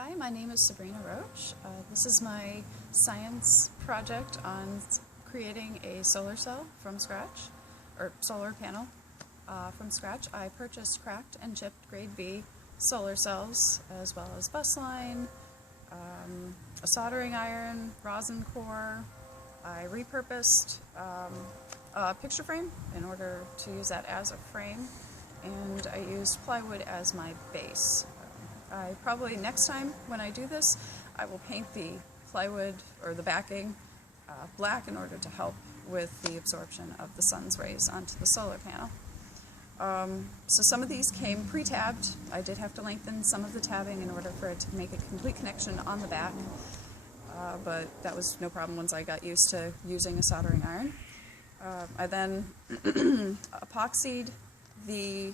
Hi, my name is Sabrina Roche. This is my science project on creating a solar cell from scratch, or solar panel from scratch. I purchased cracked and chipped grade B solar cells, as well as bus line, a soldering iron, rosin core. I repurposed a picture frame in order to use that as a frame, and I used plywood as my base. I probably next time when I do this, I will paint the plywood or the backing black in order to help with the absorption of the sun's rays onto the solar panel. So some of these came pre-tabbed. I did have to lengthen some of the tabbing in order for it to make a complete connection on the back, but that was no problem once I got used to using a soldering iron. I then epoxied the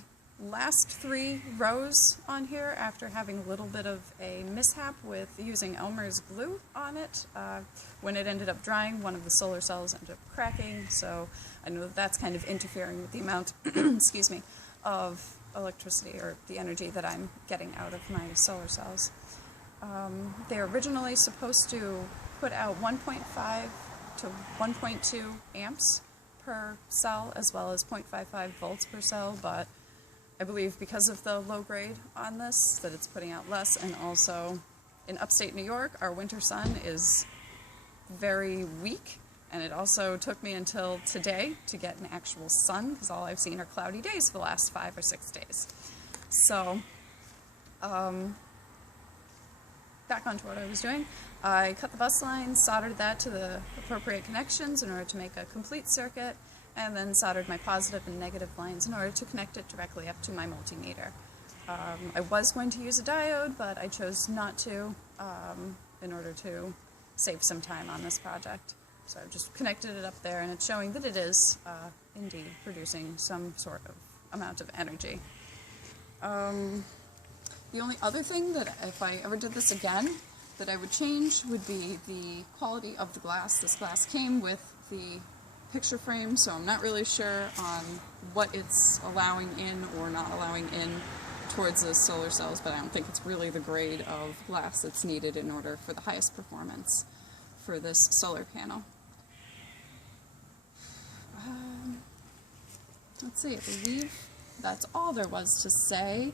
last 3 rows on here after having a little bit of a mishap with using Elmer's glue on it. When it ended up drying, one of the solar cells ended up cracking, so I know that's kind of interfering with the amount excuse me, of electricity or the energy that I'm getting out of my solar cells. They're originally supposed to put out 1.5 to 1.2 amps per cell, as well as 0.55 volts per cell, but I believe because of the low grade on this, that it's putting out less, and also in upstate New York, our winter sun is very weak, and it also took me until today to get an actual sun, because all I've seen are cloudy days for the last 5 or 6 days. So, back onto what I was doing. I cut the bus line, soldered that to the appropriate connections in order to make a complete circuit, and then soldered my positive and negative lines in order to connect it directly up to my multimeter. I was going to use a diode, but I chose not to in order to save some time on this project. So I've just connected it up there, and it's showing that it is indeed producing some sort of amount of energy. The only other thing that if I ever did this again that I would change would be the quality of the glass. This glass came with the picture frame, so I'm not really sure on what it's allowing in or not allowing in towards the solar cells, but I don't think it's really the grade of glass that's needed in order for the highest performance for this solar panel. Let's see, I believe that's all there was to say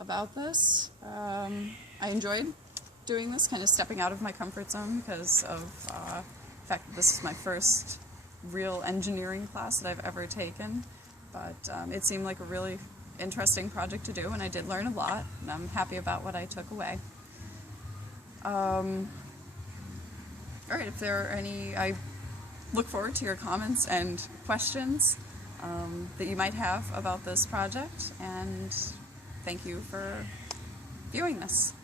about this. I enjoyed doing this, kind of stepping out of my comfort zone because of the fact that this is my first real engineering class that I've ever taken, but it seemed like a really interesting project to do, and I did learn a lot, and I'm happy about what I took away. Alright, if there are any, I look forward to your comments and questions that you might have about this project, and thank you for viewing this.